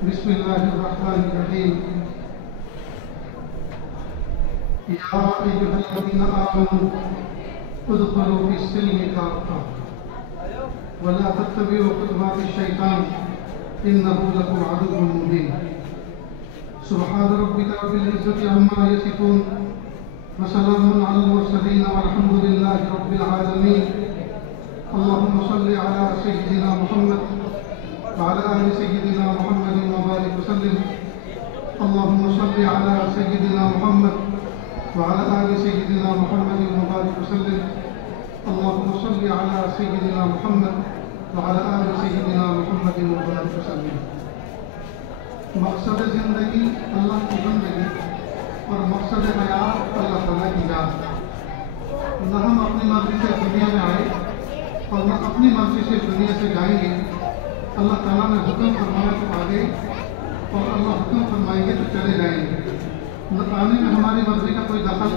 بسم الله الرحمن الرحيم. يا أيها الذين آمنوا ادخلوا في السلم كافة ولا تتبعوا خطوات الشيطان إنه لكم عدو مبين. سبحان ربك رب العزة عما يصفون وسلام على المرسلين والحمد لله رب العالمين. اللهم صل على سيدنا محمد وعلى آل سيدنا محمد وبارك وسلم. اللهم صل على سيدنا محمد وعلى آل سيدنا محمد وبارك وسلم. اللهم صل على سيدنا محمد وعلى آل سيدنا محمد وبارك وسلم. مقصد زندگی اللہ کی بندگی اور مقصد حیات اللہ تعالیٰ کی ذات. نہ ہم اپنی مرضی سے دنیا میں آئے اور نہ اپنی مرضی سے دنیا سے جائیں گے. اللہ تعالیٰ نے حکم فرمایا تو آگے اور اللہ حکم فرمائیں گے تو چلے جائیں گے. نہ آنے میں ہماری مرضی کا کوئی دخل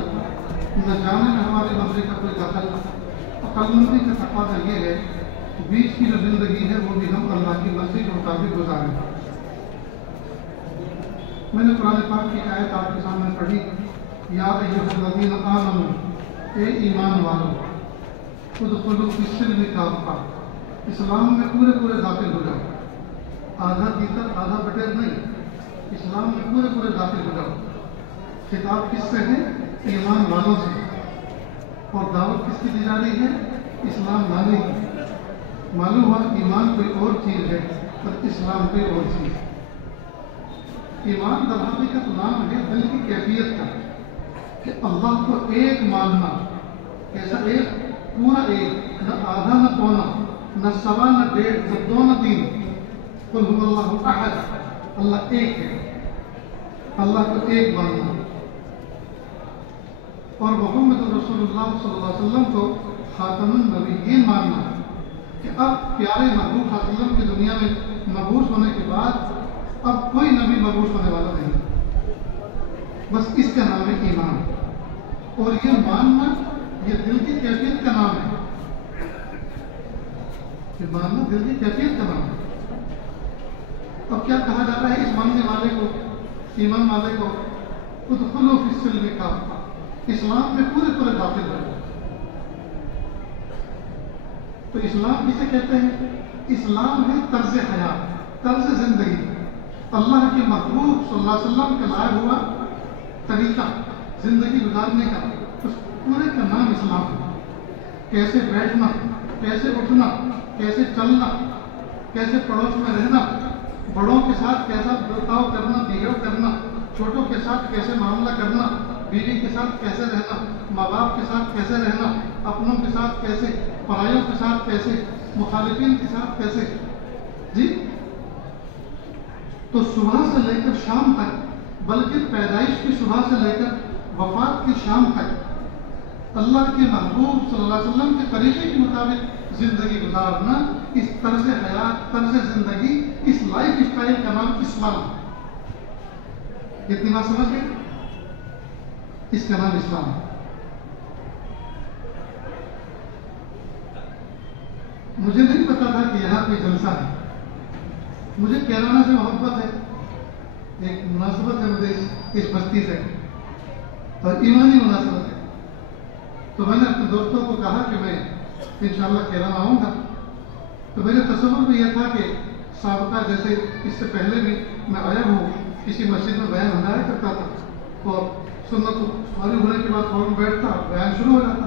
نہ جانے میں ہماری مرضی کا کوئی دخل. عقلمندی کا تقاضا یہ ہے بیچ کی جو زندگی ہے وہ بھی ہم اللہ کی مرضی کے مطابق گزاریں. میں نے قرآن پاک کی آیت آپ کے سامنے پڑھی. یا ایھا الذین آمنوا، اے ایمان والو، ادخلوا فی السلم کافہ، اسلام میں پورے داخل ہو جاؤ. آدھا تیتر آدھا بٹیر نہیں، اسلام میں پورے داخل ہو جاؤ. خطاب کس سے ہے؟ ایمان والوں سے. اور دعوت کس کی دی جا رہی ہے؟ اسلام لانے کی. معلوم ہوا ایمان کوئی اور چیز ہے اور اسلام کوئی اور چیز ہے. ایمان در حقیقت نام ہے دل کی کیفیت کا، کہ اللہ کو ایک ماننا. ایسا ایک، پورا ایک، نہ آدھا نہ پونا، نہ سوا نہ ڈیڑھ، نہ دو نہ تین. قل هو اللہ احد، اللہ ایک ہے. اللہ کو ایک ماننا اور محمد رسول اللہ صلی اللہ علیہ وسلم کو خاتم النبیین ماننا، کہ اب پیارے محبوب صلی اللہ علیہ وسلم کی دنیا میں مبعوث ہونے کے بعد اب کوئی نبی مبعوث ہونے والا نہیں. بس اس کا نام ہے ایمان. اور یہ ماننا یہ دل کی کیفیت کا نام ہے. یہ ماننا دل کی کیفیت کا نام ہے. اب کیا کہا جا رہا ہے اس ماننے والے کو، ایمان والے کو؟ ادخلوا فی السلم کافہ، اسلام میں پورے داخل ہو. تو اسلام کسے کہتے ہیں؟ اسلام ہے طرز حیات، طرز زندگی. اللہ کے محبوب صلی اللہ علیہ وسلم کا لایا ہوا طریقہ زندگی گزارنے کا، اس پورے کا نام اسلام ہے. کیسے بیٹھنا، کیسے اٹھنا، کیسے چلنا، کیسے پڑوس میں رہنا، بڑوں کے ساتھ کیسا برتاؤ کرنا، بہیو کرنا، چھوٹوں کے ساتھ کیسے معاملہ کرنا، بیوی کے ساتھ کیسے رہنا، ماں باپ کے ساتھ کیسے رہنا، اپنوں کے ساتھ کیسے، پرایوں کے ساتھ کیسے، مخالفین کے ساتھ کیسے. جی تو صبح سے لے کر شام تک، بلکہ پیدائش کی صبح سے لے کر وفات کی شام تک اللہ کے محبوب صلی اللہ علیہ وسلم کے طریقے کے مطابق زندگی گزارنا، اس طرز حیات، طرز زندگی، اس لائف اسٹائل کا نام اسلام. کتنی بات سمجھ گئے؟ اس کا نام اسلام. مجھے نہیں پتا تھا کہ یہاں کوئی جلسہ ہے. مجھے کیرانہ سے محبت ہے، ایک مناسبت ہے مجھے اس بستی سے، اور ایمانی مناسبت ہے. تو میں نے اپنے دوستوں کو کہا کہ میں انشاءاللہ کیرانہ آؤں گا. تو میرے تصور میں یہ تھا کہ سابقہ جیسے اس سے پہلے بھی میں آیا ہوں، کسی مسجد میں بیان ہنایا کرتا تھا اور سنت فارغ ہونے کے بعد فوراً بیٹھتا، بیان شروع ہو جاتا،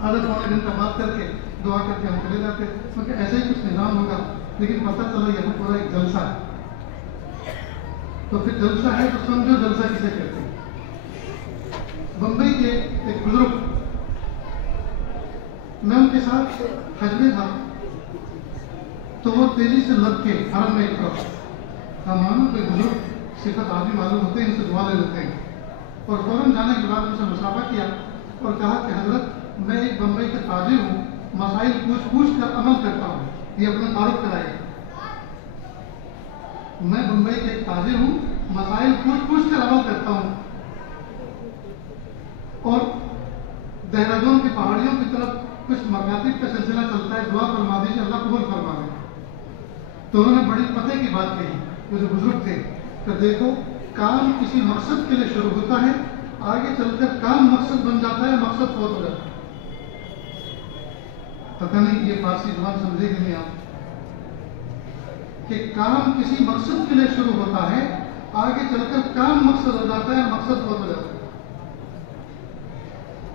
آدھا پونے گھنٹہ بات کر کے دعا کر کے ہم چلے جاتے. کیونکہ ایسے ہی کچھ نظام ہوگا، لیکن پتہ چلا یہاں پورا ایک جلسہ ہے. تو پھر جلسہ ہے تو سمجھو جلسہ کسے کہتے ہیں. بمبئی کے ایک بزرگ، میں ان کے ساتھ حج میں تھا، تو وہ تیزی سے لگ کے حرم میں ایک طرف مانو کوئی بزرگ صفت آدمی معلوم ہوتے ہیں، ان سے دعا لے لیتے ہیں. اور فوراً جانے کے بعد ان سے مصافحہ کیا اور کہا کہ حضرت میں ایک بمبئی کا تاجر ہوں، مسائل پوچھ کر عمل کرتا ہوں. یہ اپنا تعارف کرائے. میں بمبئی کے ایک تاجر ہوں، مسائل پوچھ کر عمل کرتا ہوں. اور دہرادون کی پہاڑیوں کی طرف کچھ مکاتب کا سلسلہ چلتا ہے، دعا فرما دیجیے اللہ قبول فرما دے. تو انہوں نے بڑی پتے کی بات کہی وہ جو بزرگ تھے کہ دیکھو کام کسی مقصد کے لیے شروع ہوتا ہے، آگے چل کر کام مقصد بن جاتا ہے، مقصد فوت ہو جاتا ہے۔ پتہ نہیں یہ فارسی زبان سمجھے کہ نہیں آپ، کہ کام کسی مقصد کے لیے شروع ہوتا ہے، آگے چل کر کام مقصد ہو جاتا ہے، مقصد فوت ہو جاتا ہے۔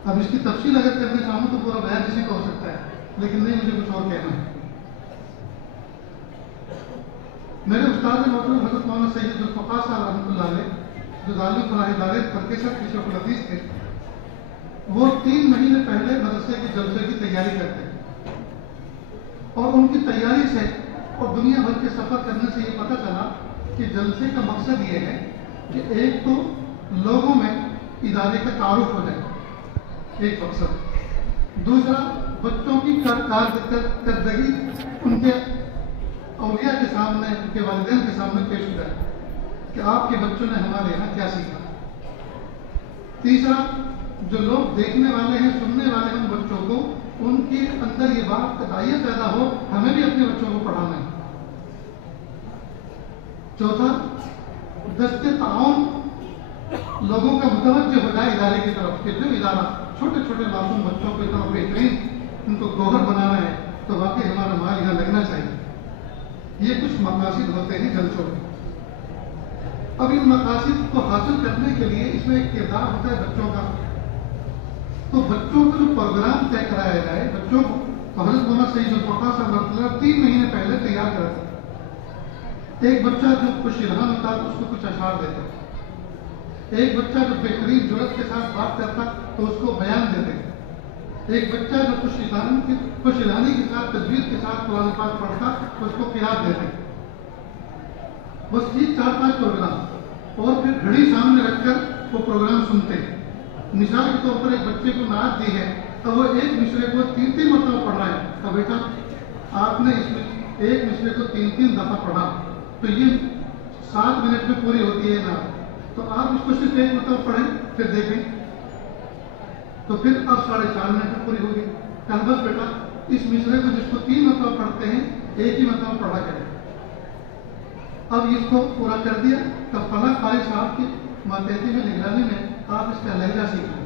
اب اس کی تفصیل اگر کرنا چاہوں تو پورا بیان کسی کو ہو سکتا ہے، لیکن نہیں، مجھے کچھ اور کہنا ہے۔ میرے استاد محترم حضرت مولانا سید ذوالفقار صاحب رحمۃ اللہ علیہ، جو دارالعلوم فلاح ہدایت پروفیسر کی شیخ الحدیث تھے، وہ 3 مہینے پہلے مدرسے کے جلسے کی تیاری کرتے ہیں، اور ان کی تیاری سے اور دنیا بھر کے سفر کرنے سے یہ پتہ چلا کہ جلسے کا مقصد یہ ہے کہ ایک تو لوگوں میں ادارے کا تعارف ہو جائے، ایک مقصد، دوسرا بچوں کی کارکردگی ان کے اولیاء کے سامنے، ان کے والدین کے سامنے پیش ہو جائے کہ آپ کے بچوں نے ہمارے یہاں کیا سیکھا، تیسرا جو لوگ دیکھنے والے ہیں، سننے والے ہیں ان بچوں کو، ان کے اندر یہ بات قطعیت پیدا ہو ہمیں بھی اپنے بچوں کو پڑھانا ہے، چوتھا دست تعاون لوگوں کا متوجہ ہو جائے ادارے کی طرف کہ جو ادارہ چھوٹے چھوٹے معصوم بچوں کو اتنا بہترین ان کو گوہر بنانا ہے تو واقعی ہمارا مال یہاں لگنا چاہیے۔ یہ کچھ مقاصد ہوتے ہیں جلسوں میں۔ اب ان مقاصد کو حاصل کرنے کے لیے اس میں ایک کردار ہوتا ہے بچوں کا، تو بچوں کو جو پروگرام طے کرایا جائے، بچوں کو حضرت مولانا سید ذوالفقار صاحب رحمۃ اللہ 3 مہینے پہلے تیار کرتے ہیں۔ ایک بچہ جو خوش الہام ہوتا ہے تو اس کو کچھ اشعار دیتے ہیں، ایک بچہ جو بہترین جرأت کے ساتھ بات کرتا تو اس کو بیان دیتے ہیں، ایک بچہ جو خوش الہانی کے ساتھ تجوید کے ساتھ قرآن پاک پڑھتا تو اس کو قرات دیتے ہیں۔ بس یہ 4-5 پروگرام، اور پھر گھڑی سامنے رکھ کر وہ پروگرام سنتے ہیں۔ مثال کے طور پر ایک بچے کو نعت دی ہے تو وہ ایک مصرے کو 3 مرتبہ پڑھ رہا ہے، تو بیٹا آپ نے اس میں ایک مصرے کو 3 دفعہ پڑھا تو یہ 7 منٹ میں پوری ہوتی ہے نعت، تو آپ اس کو صرف 1 مرتبہ پڑھیں پھر دیکھیں تو پھر اب 4.5 منٹ میں پوری ہوگی۔ کل بس بیٹا اس مصرے کو جس کو 3 مرتبہ پڑھتے ہیں ایک ہی مرتبہ پڑھا کریں۔ اب اس کو پورا کر دیا تو فلاں قاری صاحب کی ماتحتی میں نگرانی میں آپ اس کا لہجہ سیکھیں،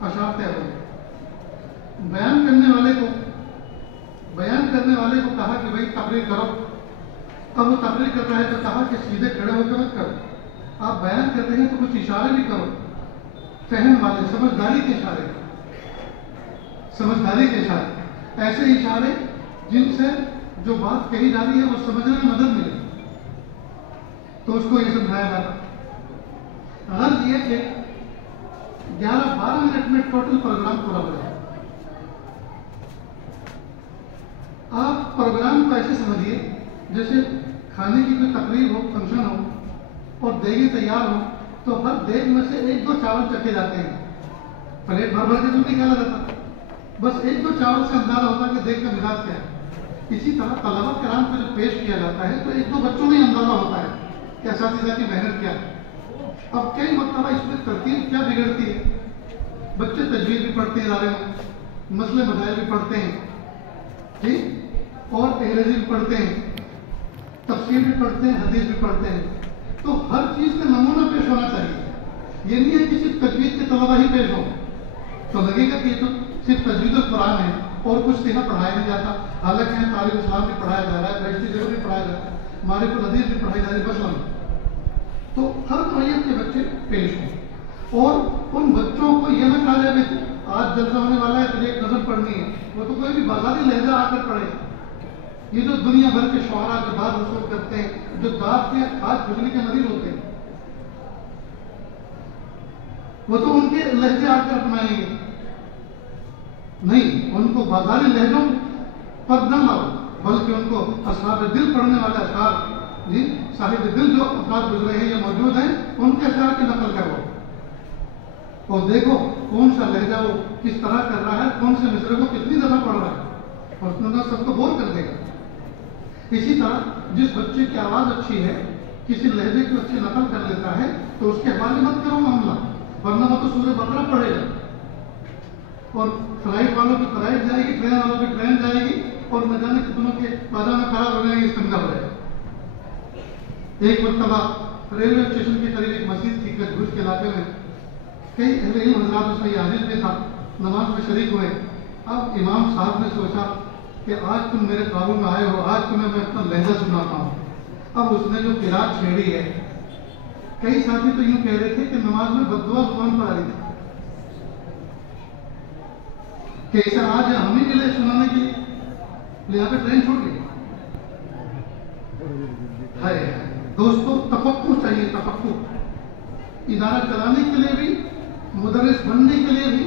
اشعار طے ہو گئے۔ بیان کرنے والے کو کہا کہ بھائی تقریر کرو، اب وہ تقریر کر رہا ہے تو کہا کہ سیدھے کھڑے ہو کے مت کرو، آپ بیان کر رہے ہیں تو کچھ اشارے بھی کرو، فہم والے، سمجھداری کے اشارے، ایسے اشارے جن سے جو بات کہی جا رہی ہے وہ سمجھنے میں مدد ملے، تو اس کو یہ سمجھایا جاتا۔ غرض یہ کہ 11-12 منٹ میں ٹوٹل پروگرام پورا ہو جائے۔ آپ پروگرام کو ایسے سمجھیے جیسے کھانے کی کوئی تقریب ہو، فنکشن ہو اور دیگیں تیار ہو تو ہر دیگ میں سے 1-2 چاول چکھے جاتے ہیں، پلیٹ بھر کے تو نکالا جاتا، بس 1-2 چاول سے اندازہ ہوتا ہے کہ دیگ کا مزاج کیا ہے۔ اسی طرح طلبہ کرام کو جو پیش کیا جاتا ہے تو 1-2 بچوں میں اندازہ ہوتا ہے کہ اساتذہ کی محنت کیا ہے۔ اب کئی مرتبہ اس میں ترتیب کیا بگڑتی ہے، بچے تجوید بھی پڑھتے ہیں ادارے میں، مسئلے مسائل بھی پڑھتے ہیں، ٹھیک، اور انگریزی بھی پڑھتے ہیں، تفسیر بھی پڑھتے ہیں، حدیث بھی پڑھتے ہیں، تو ہر چیز کا نمونہ پیش ہونا چاہیے۔ یہ نہیں ہے کہ صرف تجوید کے طلبہ ہی پیش ہوں تو لگے گا کہ یہ تو صرف تجوید القرآن ہے اور کچھ سیکھا پڑھایا نہیں جاتا، حالانکہ تعلیم اسلام بھی پڑھایا جا رہا ہے، بہشتی جگہ بھی پڑھایا جا رہا ہے، معرفت الحدیث بھی پڑھائی جا رہی ہے، مثلاً تو ہر نوعیت کے بچے پیش ہوں، اور ان بچوں کو یہ نہ کہا جائے کہ آج جلسہ ہونے والا ہے تو ایک نظم پڑھنی ہے، وہ تو کوئی بھی بازاری لہجہ آ کر پڑھے۔ یہ جو دنیا بھر کے شعراء جو داد وصول کرتے ہیں، جو داد کے آج بجلی کے مریض ہوتے ہیں، وہ تو ان کے لہجے آ کر اپنائیں گے، نہیں، ان کو بازاری لہجوں پر نہ لاؤ، بلکہ ان کو اصحاب دل پڑھنے والے اشعار، جی صاحب دل جو افراد گزرے ہیں یا موجود ہیں ان کے اشعار کی نقل کرو اور دیکھو کون سا لہجہ وہ کس طرح کر رہا ہے، کون سے مصرے کو کتنی دفعہ پڑھ رہا ہے، اور اس میں سب کو بور کر دے گا۔ اسی طرح جس بچے کی آواز اچھی ہے، کسی لہجے کی اچھی نقل کر لیتا ہے تو اس کے حوالے مت کرو معاملہ، ورنہ وہ تو سورہ بقرہ پڑھے گا اور فلائٹ والوں کی فلائٹ جائے گی، ٹرین والوں کی ٹرین جائے گی، اور نہ جانے کتنوں کے پاجامے خراب ہو جائیں گے، اس کا ہو جائے گا۔ ایک مرتبہ ریلوے اسٹیشن کے قریب ایک مسجد تھی گجبھوج کے علاقے میں، کئی اہل علم حضرات اس میں حاضر میں تھا، نماز میں شریک ہوئے۔ اب امام صاحب نے سوچا کہ آج تم میرے قابو میں آئے ہو، آج تمہیں میں اپنا لہجہ سناتا ہوں۔ اب اس نے جو قرات چھیڑی ہے، کئی ساتھی تو یوں کہہ رہے تھے کہ نماز میں بددعا زبان پر آ رہی تھی کہ ایسا آج ہم ہی ملے سنانے کے لیے، لہٰذا ٹرین چھوٹ گئی ہے۔ دوستو، تفکر چاہیے، تفکر ادارہ چلانے کے لیے بھی، مدرس بننے کے لیے بھی،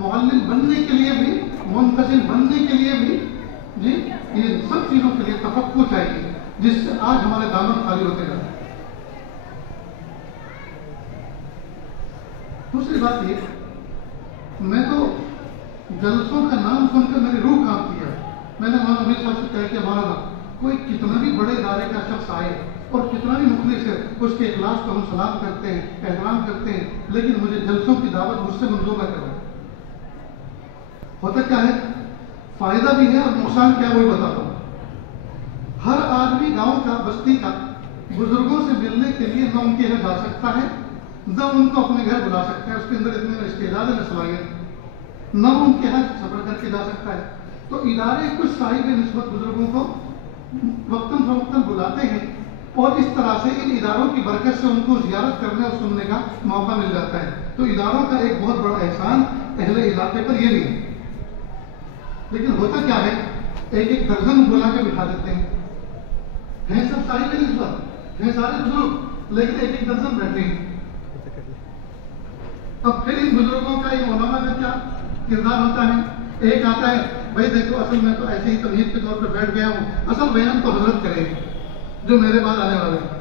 معلم بننے کے لیے بھی، منتظم بننے کے لیے بھی، جی یہ سب چیزوں کے لیے تفکر چاہیے، جس سے آج ہمارے دامن خالی ہوتے جاتے ہیں۔ دوسری بات یہ، میں تو جلسوں کا نام سن کر میری روح کانپتی ہے۔ میں نے مولانا امیر صاحب سے کہا کہ مولانا کوئی کتنا بھی بڑے ادارے کا شخص آئے اور کتنا بھی مخلص ہے، اس کے اخلاص کو ہم سلام کرتے ہیں، احترام کرتے ہیں، لیکن مجھے جلسوں کی دعوت مجھ سے منظور نہ کریں۔ ہوتا کیا ہے، فائدہ بھی ہے اور نقصان کیا وہی بتاتا ہوں۔ ہر آدمی گاؤں کا، بستی کا بزرگوں سے ملنے کے لیے نہ ان کے یہاں جا سکتا ہے، نہ ان کو اپنے گھر بلا سکتا ہے، اس کے اندر اتنے استعداد ہے، نہ صلاحیت، نہ ان کے یہاں سفر کر کے جا سکتا ہے۔ تو ادارے کچھ صاحب نسبت بزرگوں کو وقتاً فوقتاً بلاتے ہیں، اور اس طرح سے ان اداروں کی برکت سے ان کو زیارت کرنے اور سننے کا موقع مل جاتا ہے۔ تو اداروں کا ایک بہت بڑا احسان اہل علاقے پر یہ نہیں ہے۔ لیکن ہوتا کیا ہے، ایک ایک درجن بلا کے بٹھا دیتے ہیں سب صاحب نسبت، ہیں سارے بزرگ، لیکن ایک ایک درجن بیٹھے ہیں۔ اب پھر ان بزرگوں کا، ان علماء کا کیا کردار ہوتا ہے؟ ایک آتا ہے، بھائی دیکھو اصل میں تو ایسے ہی تمہید کے طور پر بیٹھ گیا ہوں، اصل بیان تو حضرت کرے گی جو میرے بعد آنے والے ہیں۔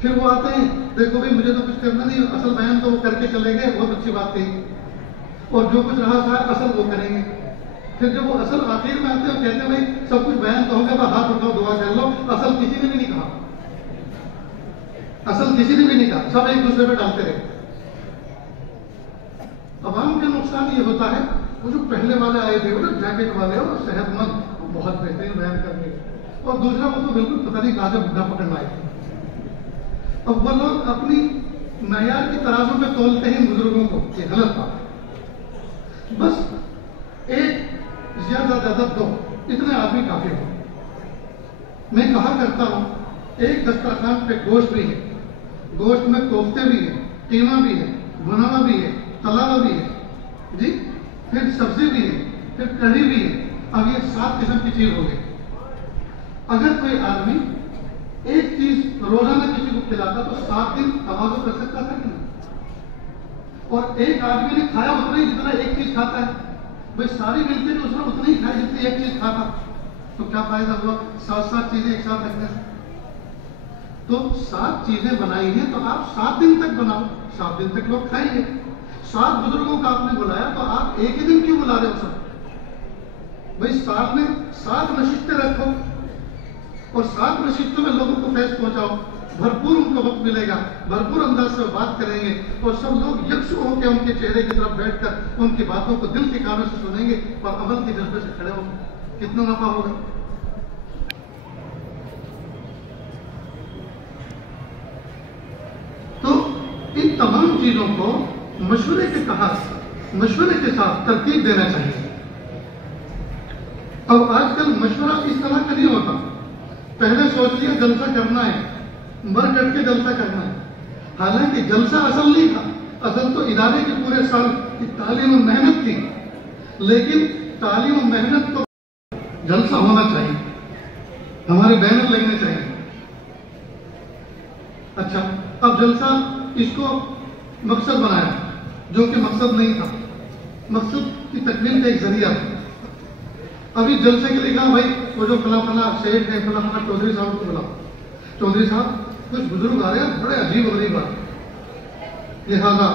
پھر وہ آتے ہیں، دیکھو بھائی مجھے تو کچھ کرنا نہیں، اصل بیان تو وہ کر کے چلے گئے، بہت اچھی بات کہی، اور جو کچھ رہا تھا اصل وہ کریں گے۔ پھر جب وہ اصل آخر میں آتے ہیں، کہتے ہیں بھائی سب کچھ بیان تو ہوگا، بس ہاتھ اٹھاؤ دعا کر لو، اصل کسی نے بھی نہیں کہا، اصل کسی نے بھی نہیں کہا، سب ایک دوسرے پہ ڈالتے رہے۔ عوام کا نقصان یہ ہوتا ہے، وہ جو پہلے والے آئے تھے، وہ جو جیکٹ والے اور صحت مند، وہ بہت بہترین بیان کر کے، اور دوسرا وہ تو بالکل پتہ نہیں کہاں سے بڈھا پکڑنا آئے تھے۔ اب وہ لوگ اپنی معیار کی ترازو پہ تولتے ہیں بزرگوں کو، یہ غلط بات ہے۔ بس ایک زیادہ دو، اتنے آدمی کافی ہو۔ میں کہا کرتا ہوں، ایک دسترخوان پہ گوشت بھی ہے، گوشت میں کوفتے بھی ہیں، قیمہ بھی ہے، بھنا ہوا بھی ہے، تلا ہوا بھی ہے، جی پھر سبزی بھی ہے، پھر کڑھی بھی ہے۔ اب یہ 7 قسم کی چیز ہو گئی۔ اگر کوئی آدمی ایک چیز روزانہ کسی کو کھلاتا تو 7 دن تواضع کر سکتا تھا کہ نہیں؟ اور ایک آدمی نے کھایا اتنا ہی جتنا ایک چیز کھاتا ہے، بھائی ساری مل کے تو اس نے اتنا ہی کھایا جتنی ایک چیز کھاتا، تو کیا فائدہ ہوا 7 چیزیں ایک ساتھ رکھنے سے؟ تو 7 چیزیں بنائی ہیں تو آپ 7 دن تک بناؤ، 7 دن تک لوگ کھائیں گے۔ 7 بزرگوں کا آپ نے بلایا تو آپ ایک ہی دن کیوں بلا رہے ہو سب؟ بھائی ساتھ میں 7 نشستیں رکھو، اور 7 نشستوں میں لوگوں کو فیض پہنچاؤ، بھرپور ان کو وقت ملے گا، بھرپور انداز سے بات کریں گے، اور سب لوگ یکسو ہو کے ان کے چہرے کی طرف بیٹھ کر ان کی باتوں کو دل کے کانوں سے سنیں گے اور عمل کے جذبے سے کھڑے ہوں گے۔ کتنا نفع ہوگا؟ تو ان تمام چیزوں کو مشورے کے تحت، مشورے کے ساتھ ترتیب دینا چاہیے۔ اب آج کل مشورہ اس طرح کا نہیں ہوتا، پہلے سوچ لیا جلسہ کرنا ہے، مر کٹ کے جلسہ کرنا ہے، حالانکہ جلسہ اصل نہیں تھا، اصل تو ادارے کے پورے سال کی تعلیم و محنت تھی، لیکن تعلیم و محنت تو جلسہ ہونا چاہیے، ہمارے بینر لگنے چاہیے۔ اچھا، اب جلسہ اس کو مقصد بنایا جو کہ مقصد نہیں تھا، مقصد کی تکمیل کا ایک ذریعہ تھا۔ ابھی جلسے کے لیے کہا بھائی وہ جو فلاں فلاں شیخ ہے، فلاں فلاں چودھری صاحب کو بلاؤ، چودھری صاحب کچھ بزرگ آ رہے ہیں بڑے عجیب و غریب بات، لہٰذا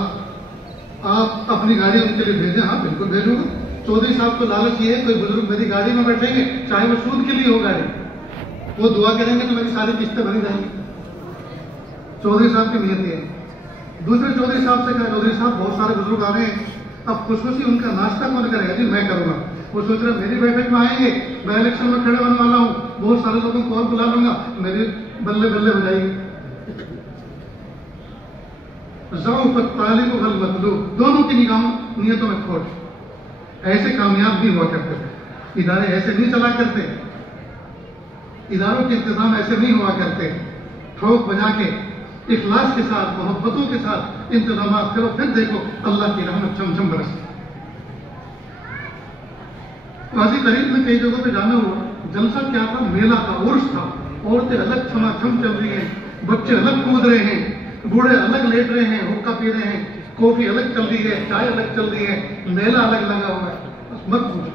آپ اپنی گاڑی ان کے لیے بھیجیں۔ ہاں بالکل بھیجوں گا۔ چودھری صاحب کو لالچ یہ ہے کوئی بزرگ میری گاڑی میں بیٹھیں گے، چاہے وہ سود کے لیے ہو گاڑی، وہ دعا کریں گے تو میری ساری قسطیں بھری رہیں گی۔ چودھری صاحب کی نیت یہ ہے۔ دوسرے چودھری صاحب سے کہا چودھری صاحب بہت سارے بزرگ آ رہے ہیں، اب خصوصی ان کا ناشتہ کون کرے گا؟ جی میں کروں گا۔ وہ سوچ رہے میری بیٹھک میں آئیں گے، میں الیکشن میں کھڑے ہونے والا ہوں، بہت سارے لوگوں کو اور بلا لوں گا، میری بلے بلے ہو جائے گی۔ ضعف الطالب والمطلوب، دونوں کی نیتوں میں کھوٹ، ایسے کامیاب نہیں ہوا کرتے تھے، ادارے ایسے نہیں چلا کرتے، اداروں کے انتظام ایسے نہیں ہوا کرتے۔ ٹھوک بجا کے اخلاص کے ساتھ، محبتوں کے ساتھ انتظامات کرو، پھر دیکھو اللہ کی رحمت چم چم برستی۔ قاضی قریب میں کئی جگہوں پہ جانا ہوا، جلسہ کیا تھا؟ میلہ تھا، عرس تھا، عورتیں الگ چھما چھم چل رہی ہیں، بچے الگ کود رہے ہیں، بوڑھے الگ لیٹ رہے ہیں، حقہ پی رہے ہیں، کافی الگ چل رہی ہے، چائے الگ چل رہی ہے، میلہ الگ لگا ہوا ہے۔ بس مت پوچھو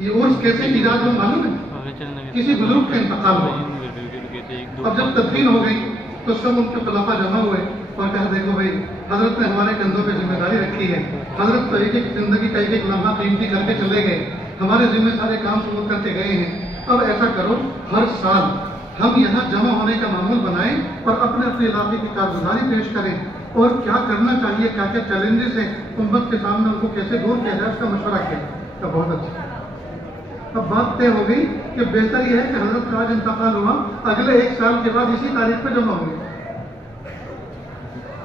یہ عرس کیسے ایجاد ہو معلوم ہے؟ کسی بزرگ کا انتقال ہوا، اب جب تدفین ہو گئی تو سب ان کے خلافہ جمع ہوئے اور کہا دیکھو بھائی حضرت نے ہمارے کندھوں پہ ذمہ داری رکھی ہے، حضرت تو ایک ایک زندگی کا ایک ایک لمحہ قیمتی کر کے چلے گئے، ہمارے ذمہ سارے کام شروع کر کے گئے ہیں، اب ایسا کرو ہر سال ہم یہاں جمع ہونے کا معمول بنائیں اور اپنے اپنے علاقے کی کارگزاری پیش کریں اور کیا کرنا چاہیے، کیا کیا چیلنجز ہیں امت کے سامنے، ان کو کیسے دور کیا جائے، اس کا مشورہ کیا۔ بہت اچھا، اب بات طے ہو گئی کہ بہتر یہ ہے کہ حضرت کا آج انتقال ہوا، اگلے ایک سال کے بعد اسی تاریخ پہ جمع ہوں گے،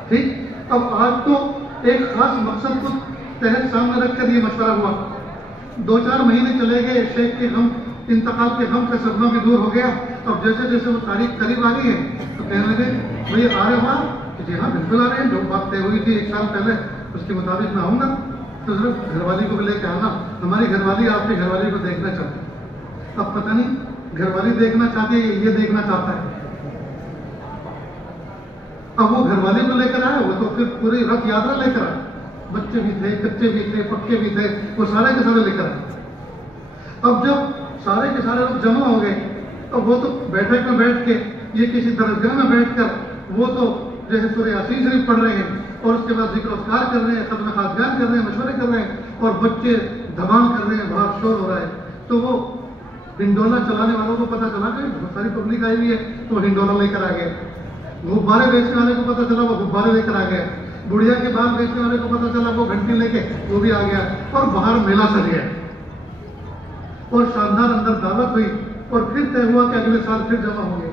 ٹھیک۔ اب آج تو ایک خاص مقصد کو تحت سامنے رکھ کر یہ مشورہ ہوا، 2-4 مہینے چلے گئے، شیخ کے غم، انتقال کے غم کا صدمہ بھی دور ہو گیا۔ اب جیسے جیسے وہ تاریخ قریب آ گئی ہے تو کہنے لگے بھئی آ رہے ہوا؟ جی ہاں بالکل آ رہے ہیں، جو بات طے ہوئی تھی ایک سال پہلے اس کے مطابق میں آؤں گا، تو ضرور گھر والی کو بھی لے کے آنا، ہماری گھر والی آپ کی گھر والی کو دیکھنا چاہتی ہے۔ اب پتہ نہیں گھر والی دیکھنا چاہتی ہے یہ دیکھنا چاہتا ہے۔ اب وہ گھر والی کو لے کر آیا، وہ تو پھر پوری رتھ یاترا لے کر آیا، بچے بھی تھے، کچے بھی تھے، پکے بھی تھے، وہ سارے کے سارے لے کر آئے۔ اب جب سارے کے سارے لوگ جمع ہو گئے تو وہ تو بیٹھک میں بیٹھ کے، یہ کسی درسگاہ میں بیٹھ کر وہ تو جیسے سورہ یاسین شریف پڑھ رہے ہیں اور اس کے بعد ذکر و اذکار کر رہے ہیں، ختم خاتمیات کر رہے ہیں، مشورے کر رہے ہیں، اور بچے دھمال کر رہے ہیں، باہر شور ہو رہا ہے۔ تو وہ ہنڈولا چلانے والوں کو پتہ چلا کہ بہت ساری پبلک آئی ہوئی ہے تو ہنڈولا لے کر آ گئے، غبارے بیچنے والے کو پتہ چلا وہ غبارے لے کر آ گیا، بڑھیا کے بال بیچنے والے کو پتہ چلا وہ گھنٹی لے کے وہ بھی آ گیا، اور باہر میلہ سج گیا، اور شاندار اندر دعوت ہوئی، اور پھر طے ہوا کہ اگلے سال پھر جمع ہوں گے۔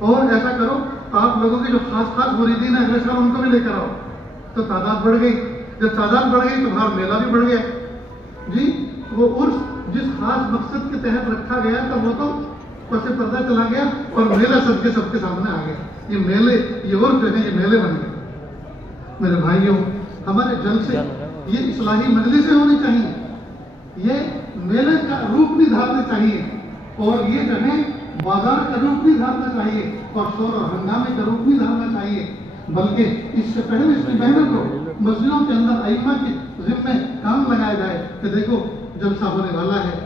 اور ایسا کرو آپ لوگوں کی جو خاص خاص مریدین ہیں اگلے سال ان کو بھی لے کر آؤ، تو تعداد بڑھ گئی، جب تعداد بڑھ گئی تو باہر میلہ بھی بڑھ گیا۔ جی وہ عرس جس خاص مقصد کے تحت رکھا گیا تھا وہ تو پس پردہ چلا گیا، اور میلہ سب کے سامنے آ گیا۔ یہ میلے، یہ عرس جو ہے یہ میلے بن گئے۔ میرے بھائیوں، ہمارے جلسے یہ اصلاحی مجلسیں ہونی چاہیے، یہ میلے کا روپ نہیں دھارنا چاہیے، اور یہ جو ہے بازار کا روپ نہیں دھارنا چاہیے، اور شور اور ہنگامے کا روپ نہیں دھارنا چاہیے، بلکہ اس سے پہلے اس کی محنت کو مسجدوں کے اندر ائمہ کے ذمہ کام لگایا جائے کہ دیکھو جلسہ ہونے والا ہے،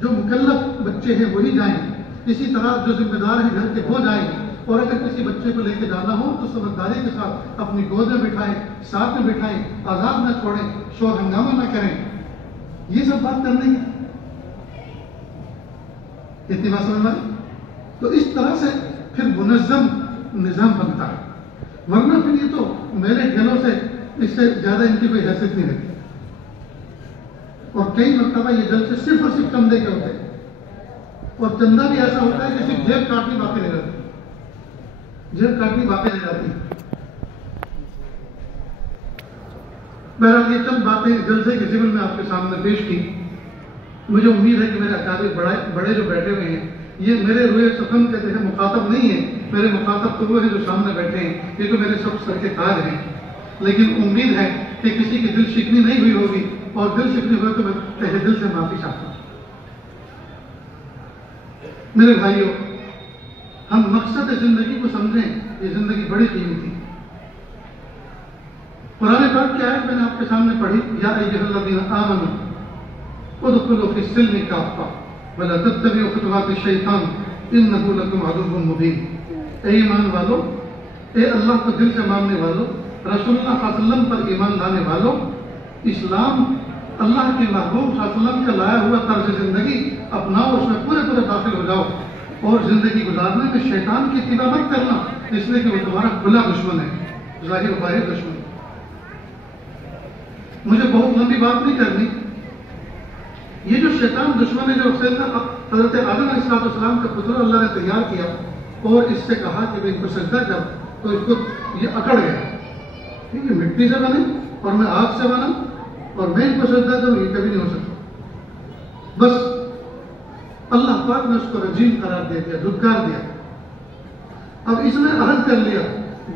جو مکلف بچے ہیں وہی جائیں، اسی طرح جو ذمہ دار ہیں گھر کے وہ جائیں، اور اگر کسی بچے کو لے کے جانا ہو تو سمجھداری کے ساتھ اپنی گود میں بٹھائیں، ساتھ میں بٹھائیں، آزاد نہ چھوڑیں، شور ہنگامہ نہ کریں۔ یہ سب بات کرنے کی اتنی بات سمجھ میں، تو اس طرح سے پھر منظم نظام بنتا ہے، ورنہ پھر یہ تو میرے کھیلوں سے اس سے زیادہ ان کی کوئی حیثیت نہیں رہتی، اور کئی مرتبہ یہ جلسے صرف اور صرف چندے کے ہوتے ہیں، اور چندہ بھی ایسا ہوتا ہے کہ صرف جیب کاٹنی باقی رہ جاتی، جیب کاٹنی باقی رہ جاتی۔ بہرحال یہ چند باتیں جلسے کے ضمن میں آپ کے سامنے پیش کی۔ مجھے امید ہے کہ میرے اکابر بڑے جو بیٹھے ہوئے ہیں یہ میرے روئے سخن کے جو مخاطب نہیں ہیں، میرے مخاطب تو وہ ہیں جو سامنے بیٹھے ہیں، یہ تو میرے سب سر کے تاج ہیں، لیکن امید ہے کہ کسی کی دل شکنی نہیں ہوئی ہوگی، اور دل شکنی ہوئے تو میں تہہ دل سے معافی چاہتا ہوں۔ میرے بھائیوں، ہم مقصد زندگی کو سمجھیں، یہ زندگی بڑی قیمتی ہے۔ قرآن پاک کی آیت میں نے آپ کے سامنے پڑھی، یا ایھا الذین آمنوا ادخلوا فی السلم کافہ ولا تتبعوا خطوات الشیطان انہ لکم عدو مبین۔ اے ایمان والو، اے اللہ کو دل سے ماننے والو، رسول اللہ صلی اللہ علیہ وسلم پر ایمان لانے والو، اسلام اللہ کے محبوب صلی اللہ علیہ وسلم کا لایا ہوا طرز زندگی اپناؤ، اس میں پورے داخل ہو جاؤ، اور زندگی گزارنے میں شیطان کی اتباع مت کرنا، اس لیے کہ وہ تمہارا کھلا دشمن ہے، ظاہر و باہر دشمن ہے۔ مجھے بہت لمبی بات نہیں کرنی، یہ جو شیطان دشمن ہے جو حضرت آدم علیہ السلام کا پتر اللہ نے تیار کیا اور اس سے کہا کہ ان کو سجدہ کر، تو اس کو یہ اکڑ گیا کہ یہ مٹی سے بنے اور میں آگ سے بنا اور میں ان کو سجدہ کروں، یہ کبھی نہیں ہو سکتا۔ بس اللہ پاک نے اس کو رجیم قرار دے دیا، دھتکار دیا۔ اب اس نے عہد کر لیا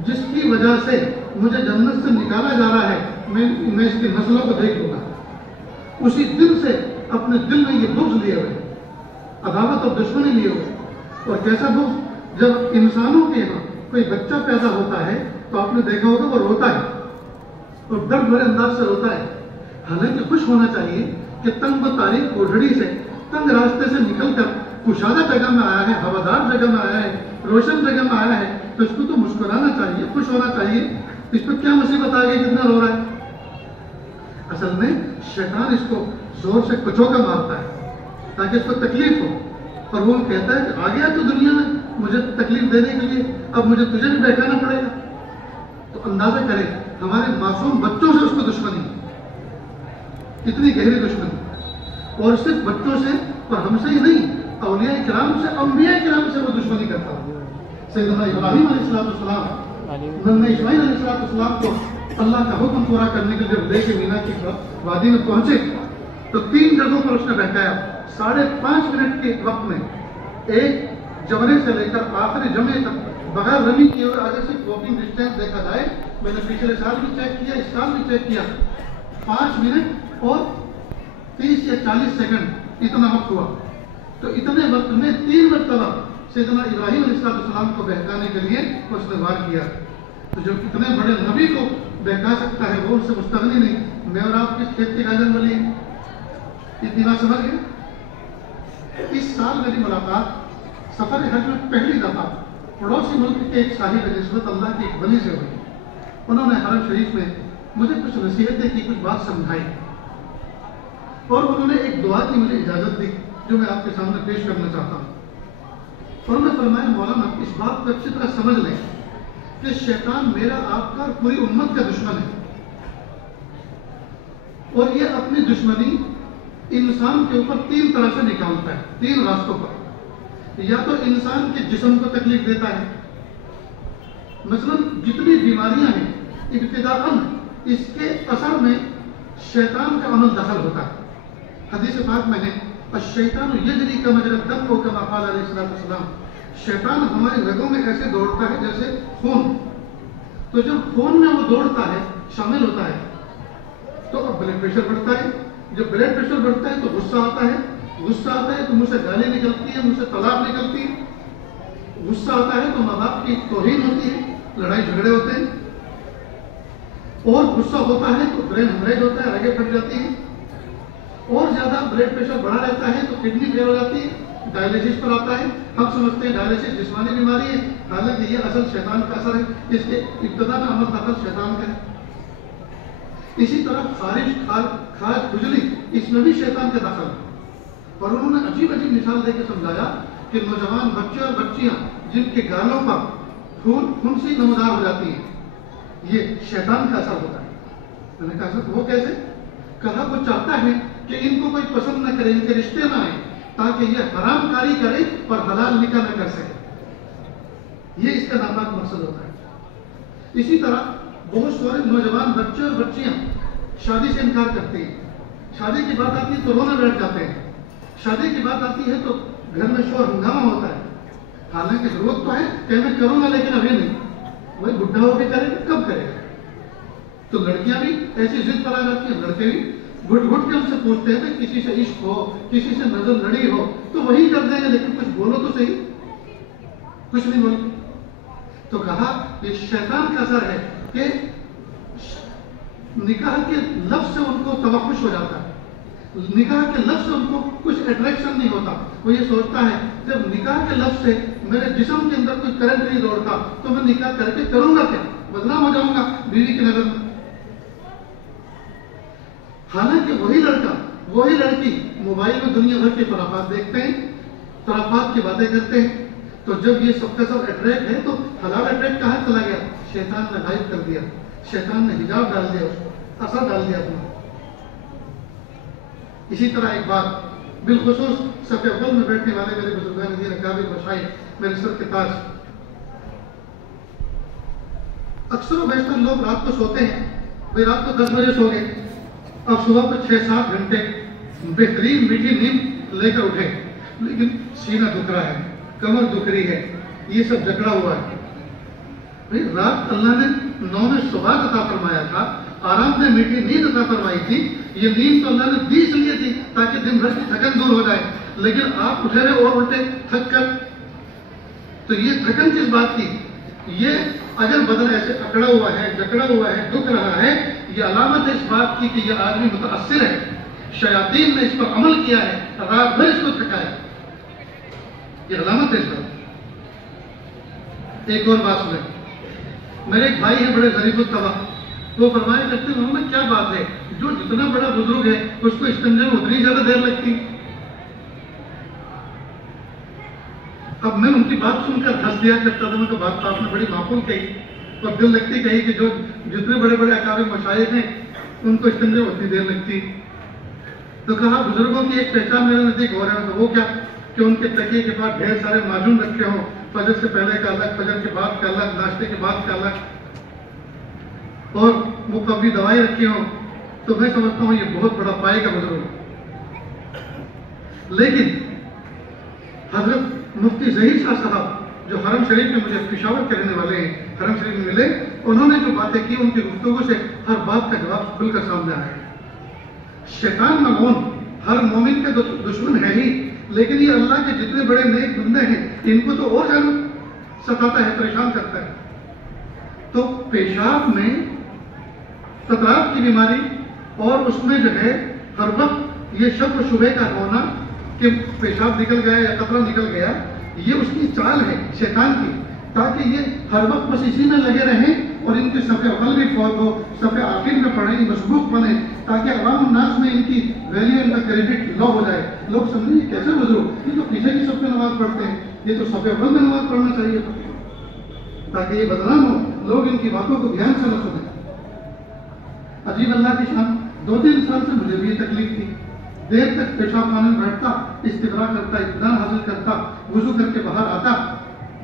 جس کی وجہ سے مجھے جنت سے نکالا جا رہا ہے، میں اس کی نسلوں کو دیکھ لوں گا۔ اسی دن سے اپنے دل میں یہ بغض لیے ہوئے، عداوت اور دشمنی لیے ہوئے۔ اور کیسا بغض؟ جب انسانوں کے یہاں کوئی بچہ پیدا ہوتا ہے تو آپ نے دیکھا ہوگا وہ روتا ہے اور درد بھرے انداز سے روتا ہے، حالانکہ خوش ہونا چاہیے کہ تنگ و تاریک کوٹڑی سے، تنگ راستے سے نکل کر کشادہ جگہ میں آیا ہے، ہوادار جگہ میں آیا ہے، روشن جگہ میں آیا ہے، تو اس کو تو مسکرانا چاہیے، خوش ہونا چاہیے۔ اس پر کیا مصیبت آ گئی کتنا رو رہا ہے؟ اصل میں شیطان اس کو زور سے کچوکا مارتا ہے تاکہ اس کو تکلیف ہو، اور وہ کہتا ہے کہ آ گیا تو دنیا میں مجھے تکلیف دینے کے لیے، اب مجھے تجھے بھی بہکانا پڑے گا۔ تو اندازہ کرے ہمارے معصوم بچوں سے اس کو دشمنی، کتنی گہری دشمنی، اور صرف بچوں سے اور ہم سے ہی نہیں، اولیاء کرام سے، انبیاء کرام سے وہ دشمنی کرتا ہے۔ سیدنا ابراہیم علیہ السلام ننھے اسماعیل علیہ السلام کو اللہ کا حکم پورا کرنے کے لیے جب لے کے مینا کی وادی میں پہنچے تو 3 جگہوں پر اس نے بہکایا۔ 5.5 منٹ کے وقت میں ایک جمرے سے لے کر آخری جمرے تک بغیر رمی کیے ہوئے، آگے سے واکنگ ڈسٹینس دیکھا جائے، میں نے پچھلے سال بھی چیک کیا، اس سال بھی چیک کیا، 5 منٹ اور 30 یا 40 سیکنڈ اتنا وقت ہوا۔ تو اتنے وقت میں 3 مرتبہ سیدنا ابراہیم علیہ السلام کو بہکانے کے لیے اس نے وار کیا۔ تو جو کتنے بڑے نبی کو بہکا سکتا ہے وہ ان سے مستغنی نہیں۔ میں اور آپ کس کھیت کے گاجر والی ہیں، اتنی بات سمجھ گئے؟ اس سال میری ملاقات سفر حج میں پہلی دفعہ پڑوسی ملک کے ایک صاحب نسبت اللہ کی ایک ولی سے ہوئی۔ انہوں نے حرم شریف میں مجھے کچھ نصیحتیں کی، کچھ بات سمجھائی، اور انہوں نے ایک دعا کی مجھے اجازت دی جو میں آپ کے سامنے پیش کرنا چاہتا ہوں۔ انہوں نے فرمایا مولانا اس بات کو اچھی طرح سمجھ لیں کہ شیطان میرا، آپ کا اور پوری امت کا دشمن ہے، اور یہ اپنی دشمنی انسان کے اوپر 3 طرح سے نکالتا ہے، 3 راستوں پر۔ یا تو انسان کے جسم کو تکلیف دیتا ہے، مثلا جتنی بیماریاں ہیں ابتداءً اس کے اثر میں شیطان کا عمل دخل ہوتا ہے۔ حدیث پاک میں ہے الشیطان یجری کمجری الدم کما قال علیہ السلام، شیطان ہماری رگوں میں ایسے دوڑتا ہے جیسے خون۔ تو جب خون میں وہ دوڑتا ہے، شامل ہوتا ہے، تو اب بلڈ پریشر بڑھتا ہے، جب بلڈ پریشر بڑھتا ہے تو غصہ آتا ہے، غصہ آتا ہے تو منہ سے گالی نکلتی ہے، منہ سے طلاق نکلتی ہے، غصہ آتا ہے تو ماں باپ کی توہین ہوتی ہے، لڑائی جھگڑے ہوتے ہیں، اور غصہ ہوتا ہے تو برین ہیمریج ہوتا ہے، رگیں پھٹ جاتی ہیں، اور زیادہ بلڈ پریشر بڑھا رہتا ہے تو کڈنی فیل ہو جاتی ہے، ڈائلیسس پر آتا ہے۔ ہم سمجھتے ہیں ڈائلیسس جسمانی بیماری ہے، حالانکہ یہ اصل شیطان کا اثر ہے، اس کے ابتدا میں عمل دخل شیطان کا ہے۔ اسی طرح خارش، خارج، کھجلی، اس میں بھی شیطان کا دخل ہے۔ اور انہوں نے عجیب عجیب مثال دے کے سمجھایا کہ نوجوان بچے اور بچیاں جن کے گالوں پر پھنسی نمودار ہو جاتی ہیں، یہ شیطان کا اثر ہوتا ہے۔ میں نے کہا وہ کیسے؟ کہا وہ چاہتا ہے کہ ان کو کوئی پسند نہ کرے، ان کے رشتے نہ آئے، تاکہ یہ حرام کاری کرے اور حلال نکاح نہ کر سکے۔ یہ اس کا ناپاک مقصد ہوتا ہے۔ اسی طرح بہت سارے نوجوان بچے اور بچیاں شادی سے انکار کرتے ہیں، شادی کی بات آتی ہے تو رونا بیٹھ جاتے ہیں، شادی کی بات آتی ہے تو گھر میں شور ہنگامہ ہوتا ہے، حالانکہ ضرورت تو ہے کہ میں کروں گا لیکن ابھی نہیں، وہی بڈھا ہو کے کرے گا، کب کرے گا؟ تو لڑکیاں بھی ایسی ضد پر آ جاتی ہیں، لڑکے بھی گھٹ گھٹ کے ہم سے پوچھتے ہیں کہ کسی سے عشق ہو، کسی سے نظر لڑی ہو تو وہی کر دیں گے، لیکن کچھ بولو تو صحیح، کچھ نہیں بولو۔ تو کہا یہ شیطان کا اثر ہے کہ نکاح کے لفظ سے ان کو توقش ہو جاتا ہے، نکاح کے لفظ سے ان کو کچھ اٹریکشن نہیں ہوتا۔ وہ یہ سوچتا ہے جب نکاح کے لفظ سے میرے جسم کے اندر کوئی کرنٹ نہیں دوڑتا تو میں نکاح کر کے کروں گا کیا؟ بدنام ہو جاؤں گا بیوی کی نظر میں۔ حالانکہ وہی لڑکا، وہی لڑکی موبائل میں دنیا بھر کے خرافات دیکھتے ہیں، خرافات کی باتیں کرتے ہیں، تو جب یہ سب کا سب اٹریکٹ ہے تو حلال اٹریکٹ کہاں چلا گیا؟ شیطان نے غائب کر دیا، شیطان نے حجاب ڈال دیا، اس کو اثر ڈال دیا اپنا۔ اسی طرح ایک بات بالخصوص صف اول میں بیٹھنے والے میرے بزرگان دین اکابر مشائخ میرے سر کے تاج، اکثر و بیشتر لوگ رات کو سوتے ہیں، بھائی رات کو 10 بجے سو گئے، اب صبح کو 6-7 گھنٹے بہترین میٹھی نیند لے کر اٹھے، لیکن سینہ دکھ رہا ہے، کمر دکھ رہی ہے، یہ سب جکڑا ہوا ہے۔ رات اللہ نے نوم صبح عطا فرمایا تھا، آرام سے میٹھی نیند عطا فرمائی تھی، یہ نیند تو اللہ نے دی اس لیے تھی تاکہ دن بھر کی تھکن دور ہو جائے، لیکن آپ اٹھے رہے اور الٹے تھک کر، تو یہ تھکن کس بات کی؟ یہ اگر بدن ایسے اکڑا ہوا ہے، جکڑا ہوا ہے، دکھ رہا ہے، یہ علامت ہے اس بات کی کہ یہ آدمی متاثر ہے، شیاطین نے اس پر عمل کیا ہے، رات بھر اس کو تھکایا، یہ علامت ہے اس بات۔ ایک اور بات سنیں، میرے ایک بھائی ہیں بڑے ظریف الطبع، وہ فرمایا کرتے ہیں محمد کیا بات ہے، جو جتنا بڑا بزرگ ہے اس کو استنجا میں اتنی زیادہ دیر لگتی۔ اب میں ان کی بات سن کر ہنس دیا کرتا تھا، میں تو بات آپ نے بڑی معقول کہی اور دل لگتی کہی کہ جو جتنے بڑے بڑے اکابر مشائخ ہیں ان کو استنجا میں اتنی دیر لگتی۔ تو کہا بزرگوں کی ایک پہچان میرے نزدیک ہو رہا ہے، تو وہ کیا کہ ان کے تکیے کے پاس ڈھیر سارے معجون رکھے ہوں، فجر سے پہلے کا الگ، فجر کے بعد کا الگ، ناشتے کے بعد کا الگ، اور مقوی دوائیں رکھی ہوں، تو میں سمجھتا ہوں یہ بہت بڑا پائے کا بزرگ ہے۔ لیکن حضرت مفتی ظہیر شاہ صاحب جو حرم شریف میں مجھے پشاور کے رہنے والے ہیں، حرم شریف میں ملے، انہوں نے جو باتیں کی ان کی گفتگو سے ہر بات کا جواب کھل کر سامنے آیا۔ شیطان ملعون ہر مومن کا دشمن ہے ہی، لیکن یہ اللہ کے جتنے بڑے نیک بندے ہیں ان کو تو اور زیادہ ستاتا ہے، پریشان کرتا ہے۔ تو پیشاب میں قطرات کی بیماری اور اس میں جو ہے ہر وقت یہ شک و شبہ کا ہونا کہ پیشاب نکل گیا یا قطرہ نکل گیا، یہ اس کی چال ہے شیطان کی، تاکہ یہ ہر وقت بس اسی میں لگے رہیں اور ان کے صف اول بھی فوت ہو، صف آخر میں پڑھیں، مسبوق بنے، تاکہ عوام الناس میں ان کی ویلیو، ان کا کریڈٹ لو ہو جائے، لوگ سمجھیں یہ کیسے بزرگ، یہ تو پیچھے کی صف میں نماز پڑھتے ہیں، یہ تو صف اول میں نماز پڑھنا چاہیے تاکہ یہ بدنام ہو، لوگ ان کی باتوں کو دھیان سے نہ سنیں۔ عجیب اللہ کی شان، 2-3 سال سے مجھے بھی یہ تکلیف تھی، دیر تک پیشاب خانے میں بیٹھتا، استقرا کرتا، اطمینان حاصل کرتا، وضو کر کے باہر آتا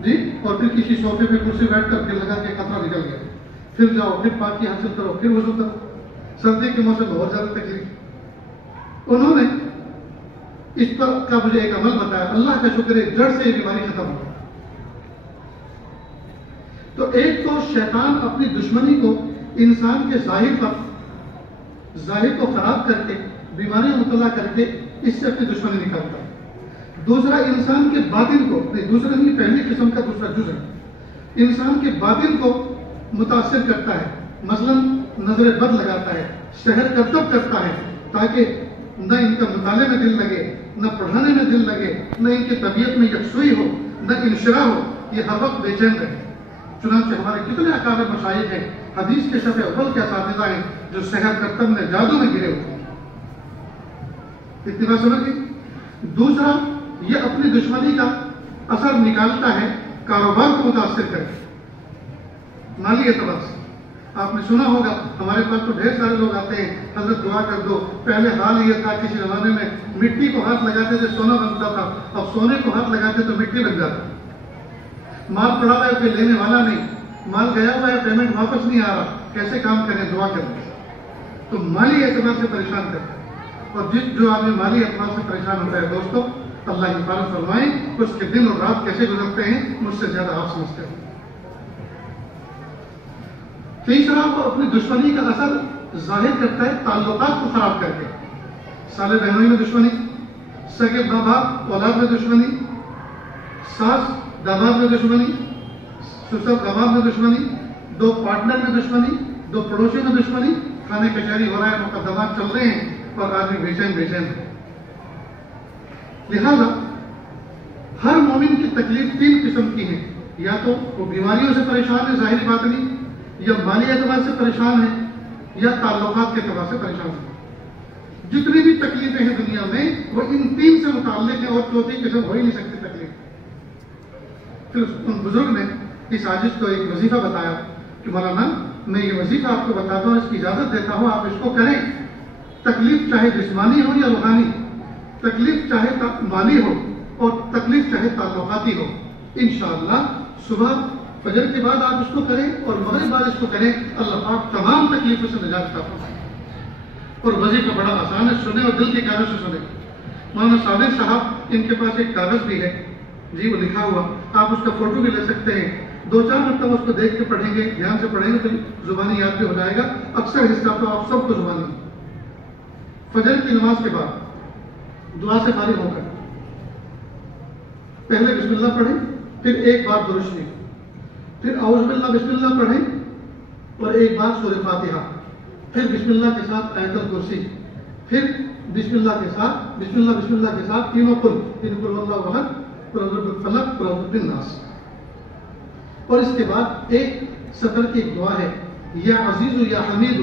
جی، اور پھر کسی صوفے پہ کرسی بیٹھ کر پھر لگا کے قطرہ نکل گیا، پھر جاؤ، پھر پاکی حاصل کرو، پھر وضو کرو، سردی کے موسم میں اور زیادہ تکلیف۔ انہوں نے اس پر کا مجھے ایک عمل بتایا، اللہ کا شکر ہے جڑ سے یہ بیماری ختم ہو۔ تو ایک تو شیطان اپنی دشمنی کو انسان کے ظاہر کو خراب کر کے، بیماریاں مطلع کر کے اس سے اپنی دشمنی نکالتا ہے۔ دوسرا انسان کے باطن کو، دوسرا نہیں، پہلی قسم کا دوسرا جز ہے، انسان کے باطن کو متاثر کرتا ہے، مثلا نظر بد لگاتا ہے، شہر کرتب کرتا ہے، تاکہ نہ ان کا مطالعے میں دل لگے، نہ پڑھانے میں دل لگے، نہ ان کی طبیعت میں یکسوئی ہو، نہ انشراح ہو، یہ ہر وقت بے چین رہے۔ چنانچہ ہمارے کتنے اکابر مشائخ ہیں، حدیث کے صف اول کے اساتذہ ہیں جو سحر کرتب میں جادو میں گرے ہوتے ہیں۔ اتنی بات سمجھ گئی؟ دوسرا، یہ اپنی دشمنی کا اثر نکالتا ہے کاروبار کو متاثر کر کے، مالی اعتبار سے۔ آپ نے سنا ہوگا ہمارے پاس تو ڈھیر سارے لوگ آتے ہیں، حضرت دعا کر دو، پہلے حال یہ تھا کسی زمانے میں مٹی کو ہاتھ لگاتے تھے سونا بنتا تھا، اب سونے کو ہاتھ لگاتے تو مٹی بن جاتا، مال پڑا ہوا ہے کوئی لینے والا نہیں، مال گیا ہوا ہے پیمنٹ واپس نہیں آ رہا، کیسے کام کریں؟ دعا کریں۔ تو مالی اعتبار سے پریشان کرتا ہے، اور جو آدمی مالی اعتبار سے پریشان ہوتا ہے دوستو، اللہ حفاظت فرمائیں، اس کے دن اور رات کیسے گزرتے ہیں مجھ سے زیادہ آپ سمجھتے ہیں۔ تیسرا، وہ اپنی دشمنی کا اثر ظاہر کرتا ہے تعلقات کو خراب کر کے، سالے بہنوئی میں دشمنی، سگے باپ اولاد میں دشمنی، ساس داماد میں دشمنی، سسر داماد میں دشمنی، 2 پارٹنر میں دشمنی، 2 پڑوسی میں دشمنی، کھانے کچہری ہو رہا ہے، مقدمات چل رہے ہیں اور آدمی بے چین ہے۔ لہذا ہر مومن کی تکلیف 3 قسم کی ہے، یا تو وہ بیماریوں سے پریشان ہے ظاہری باطنی، یا مالی اعتبار سے پریشان ہے، یا تعلقات کے اعتبار سے پریشان ہے۔ جتنی بھی تکلیفیں ہیں دنیا میں وہ ان 3 سے متعلق ہیں، اور چوتھی قسم ہو ہی نہیں سکتی تکلیف۔ پھر ان بزرگ نے اس عاجز کو ایک وظیفہ بتایا کہ مولانا میں یہ وظیفہ آپ کو بتاتا ہوں، اس کی اجازت دیتا ہوں، آپ اس کو کریں، تکلیف چاہے جسمانی ہو یا روحانی، تکلیف چاہے مالی ہو اور تکلیف چاہے تعلقاتی ہو، انشاءاللہ صبح فجر کے بعد آپ اس کو کریں اور مغرب بعد اس کو کریں، اللہ پاک تمام تکلیفوں سے نجات عطا فرمائے۔ اور وظیفہ بڑا آسان ہے، سنیں اور دل کے کاغذ سے سنیں۔ مولانا صابر صاحب ان کے پاس ایک کاغذ بھی ہے جی، وہ لکھا ہوا، آپ اس کا فوٹو بھی لے سکتے ہیں، 2-4 مرتبہ اس کو دیکھ کے پڑھیں گے، دھیان سے پڑھیں گے تو زبانی یاد بھی ہو جائے گا، اکثر حصہ تو آپ سب کو زبانی۔ فجر کی نماز کے بعد دعا سے فارغ ہو کر پہلے بسم اللہ پڑھیں، پھر ایک بار درود شریف، پھر اعوذ باللہ بسم اللہ پڑھیں اور ایک بار سورہ فاتحہ، پھر بسم اللہ کے ساتھ آیت الکرسی، پھر بسم اللہ کے ساتھ تینوں قل، قل اللہ احد، قل اعوذ برب الفلق، قل اعوذ بالناس۔ اور اس کے بعد ایک سطر کی ایک دعا ہے، یا عزیز یا حمید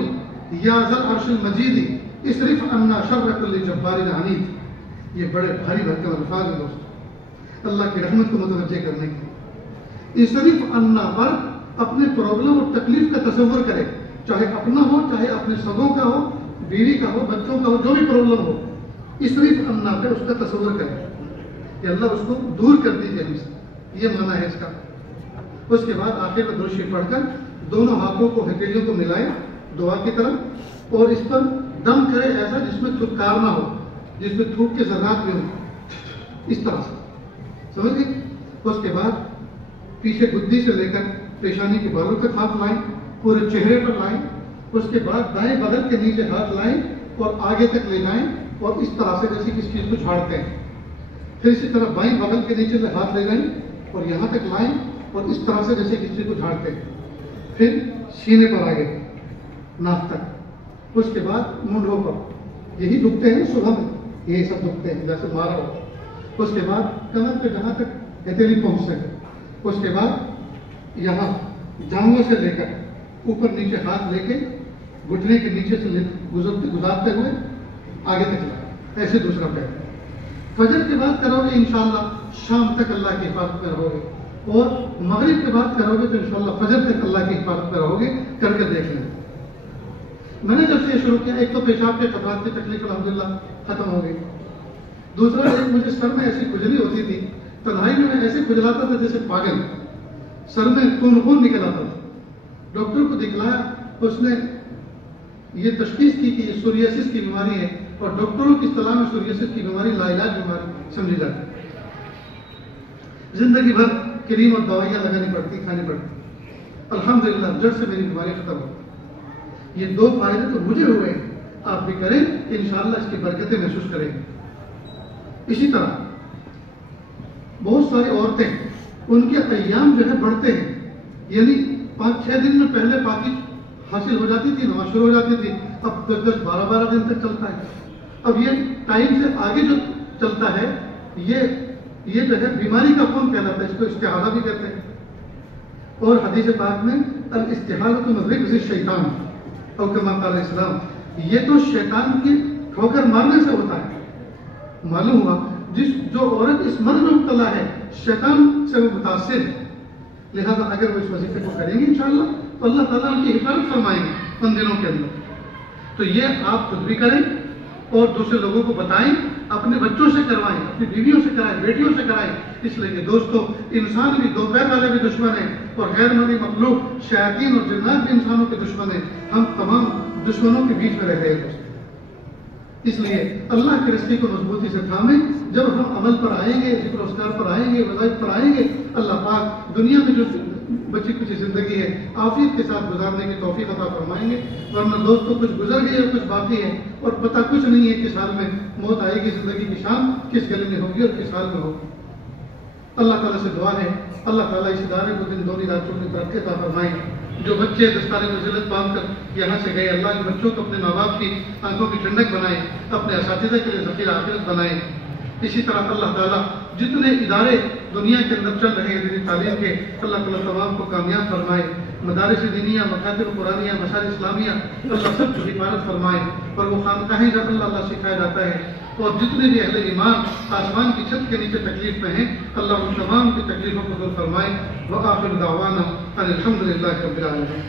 یا ذل عرش المجید اصرف عنا شر کل جبار عنید۔ یہ بڑے بھاری بھرکم الفاظ ہیں دوستو، اللہ کی رحمت کو متوجہ کرنے کے۔ اصرف عنا پر اپنے پرابلم اور تکلیف کا تصور کرے، چاہے اپنا ہو، چاہے اپنے سگوں کا ہو، بیوی کا ہو، بچوں کا ہو، جو بھی پرابلم ہو، اصرف عنا پہ اس کا تصور کرے کہ اللہ اس کو دور کر دیجیے ہم سے، یہ معنی ہے اس کا۔ اس کے بعد آخر میں درود شریف پڑھ کر دونوں ہاتھوں کو ہتھیلیوں کو ملائے دعا کی طرف اور اس پر دم کرے ایسا جس میں تھکار نہ ہو، جس میں تھوک کے ذرات بھی ہوں، اس طرح سے، سمجھ گئے؟ اس کے بعد پیچھے گدی سے لے کر پیشانی کے بالوں تک ہاتھ لائیں، پورے چہرے پر لائیں، اس کے بعد دائیں بغل کے نیچے ہاتھ لائیں اور آگے تک لے جائیں اور اس طرح سے جیسے کسی چیز کو جھاڑتے ہیں، پھر اسی طرح بائیں بغل کے نیچے سے ہاتھ لے جائیں اور یہاں تک لائیں اور اس طرح سے جیسے کسی کو جھاڑتے ہیں، پھر سینے پر آگے ناف تک، اس کے بعد مونڈھوں پر، یہی دکھتے ہیں صبح میں، یہی سب دکھتے ہیں جیسے مارا ہو، اس کے بعد کمر پہ جہاں تک ہتھیلی پہنچ سکے، اس کے بعد یہاں جانگوں سے لے کر اوپر نیچے ہاتھ لے کے گھٹنے کے نیچے سے گزارتے ہوئے آگے تک لائیں، ایسے دوسرا پیر۔ فجر کے بعد کرو گے انشاءاللہ شام تک اللہ کی حفاظت میں رہو گے، اور مغرب کے بعد کرو گے تو انشاءاللہ فجر تک اللہ کی حفاظت میں رہو گے، کر کے دیکھ لیں۔ میں نے جب سے یہ شروع کیا، ایک تو پیشاب کے خطرات کی تکلیف الحمدللہ ختم ہو گئی، دوسرا ایک مجھے سر میں ایسی کھجلی ہوتی تھی، تنہائی میں ایسے کھجلاتا تھا جیسے پاگل، سر میں خون نکل آتا تھا، ڈاکٹر کو دکھلایا، اس نے یہ تشخیص کی کہ یہ سوریاسس کی بیماری ہے، اور ڈاکٹروں کی اصطلاح میں سوریاسس کی بیماری لا علاج بیماری سمجھی جاتی ہے، زندگی بھر کریم اور دوائیاں لگانی پڑتی، کھانی پڑتی، الحمدللہ جڑ سے میری بیماری ختم ہو۔ یہ 2 فائدے تو مجھے ہوئے، آپ بھی کریں، انشاءاللہ اس کی برکتیں محسوس کریں گے۔ اسی طرح بہت ساری عورتیں، ان کے ایام جو ہے بڑھتے ہیں، یعنی 5-6 دن میں پہلے پاکی حاصل ہو جاتی تھی، نماز شروع ہو جاتی تھی، اب 10-10 12-12 دن تک چلتا ہے۔ اب یہ ٹائم سے آگے جو چلتا ہے، یہ جو ہے بیماری کا کون کہلاتا ہے، اس کو استحاضہ بھی کہتے ہیں، اور حدیث پاک میں الاستحاضۃ من رجز الشیطان او کما قال اسلام، یہ تو شیطان کی ٹھوکر مارنے سے ہوتا ہے۔ معلوم ہوا جو عورت اس مرض میں مبتلا ہے، شیطان سے وہ متاثر ہے، لہذا اگر وہ اس وظیفے کو کریں گے انشاءاللہ تو اللہ تعالیٰ ان کی حفاظت فرمائیں گے ان دنوں کے اندر۔ تو یہ آپ خود بھی کریں اور دوسرے لوگوں کو بتائیں، اپنے بچوں سے کروائیں، اپنی بیویوں سے کرائیں، بیٹیوں سے کرائیں، اس لیے کہ دوستو انسان بھی 2 پیر والے بھی دشمن ہیں، اور غیر مرئی مخلوق شیاطین اور جنات بھی انسانوں کے دشمن ہیں، ہم تمام دشمنوں کے بیچ میں رہ رہے ہیں۔ اس لیے اللہ کی رسی کو مضبوطی سے تھامیں، جب ہم عمل پر آئیں گے، ذکر و اذکار پر آئیں گے، وظائف پر آئیں گے، اللہ پاک دنیا میں جو بچی کچھ زندگی ہے عافیت کے ساتھ گزارنے کی توفیق عطا فرمائیں گے، ورنہ دوستوں کچھ گزر گئی اور کچھ باقی ہے، اور پتہ کچھ نہیں ہے کس حال میں موت آئے گی، زندگی کی شام کس گلے میں ہوگی اور کس حال میں ہوگی۔ اللہ تعالیٰ سے دعا ہے اللہ تعالیٰ اس ادارے کو دن دونی رات چوبیس ترقی عطا فرمائیں۔ جو بچے دستار فضیلت باندھ کر یہاں سے گئے، اللہ کے بچوں کو اپنے ماں باپ کی آنکھوں کی ٹھنڈک بنائیں، اپنے اساتذہ کے لیے ذخیرہ آخرت بنائیں۔ اسی طرح اللہ تعالیٰ جتنے ادارے دنیا کے اندر چل رہے ہیں دینی تعلیم کے، اللہ تعالیٰ تمام کو کامیاب فرمائے۔ مدارس دینیہ، مکاتب قرآنیہ، مشاہد اسلامیہ، اللہ سب کی حفاظت فرمائے، اور وہ خانقاہیں جب اللہ سکھایا جاتا ہے، اور جتنے بھی اہل ایمان آسمان کی چھت کے نیچے تکلیف میں ہیں، اللہ ان تمام کی تکلیفوں کو دور فرمائے۔ وآخر دعوانا ان الحمد للہ رب العالمین۔